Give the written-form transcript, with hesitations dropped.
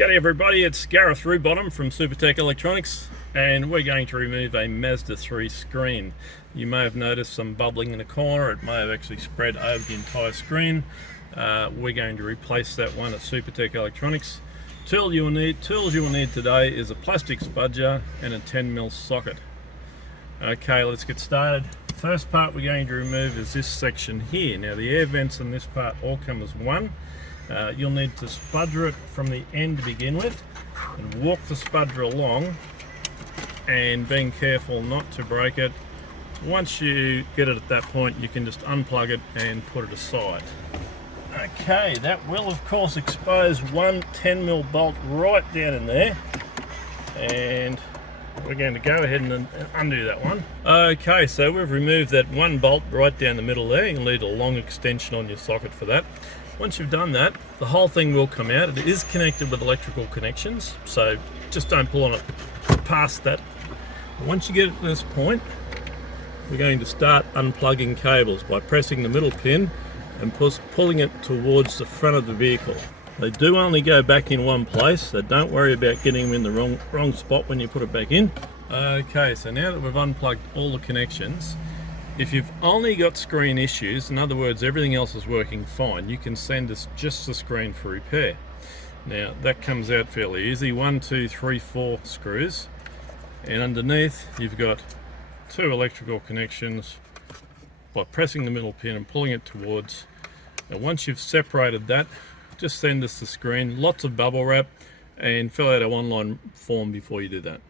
G'day everybody, it's Gareth Rubottom from Supertech Electronics, and we're going to remove a Mazda 3 screen. You may have noticed some bubbling in the corner. It may have actually spread over the entire screen. We're going to replace that one at Supertech Electronics. Tools you will need today is a plastic spudger and a 10mm socket. Okay, let's get started. First part we're going to remove is this section here. Now the air vents in this part all come as one. You'll need to spudger it from the end to begin with and walk the spudger along, and being careful not to break it. Once you get it at that point, you can just unplug it and put it aside. Okay, that will of course expose one 10mm bolt right down in there, and we're going to go ahead and undo that one. Okay, so we've removed that one bolt right down the middle there. You'll need a long extension on your socket for that. Once you've done that, the whole thing will come out. It is connected with electrical connections, so just don't pull on it past that. Once you get it to this point, we're going to start unplugging cables by pressing the middle pin and pulling it towards the front of the vehicle. They do only go back in one place, so don't worry about getting them in the wrong spot when you put it back in. Okay, so now that we've unplugged all the connections, if you've only got screen issues, in other words everything else is working fine, you can send us just the screen for repair. Now that comes out fairly easy. 1, 2, 3, 4 screws, and underneath you've got 2 electrical connections. By pressing the middle pin and pulling it towards, and once you've separated that, just send us the screen, lots of bubble wrap, and fill out our online form before you do that.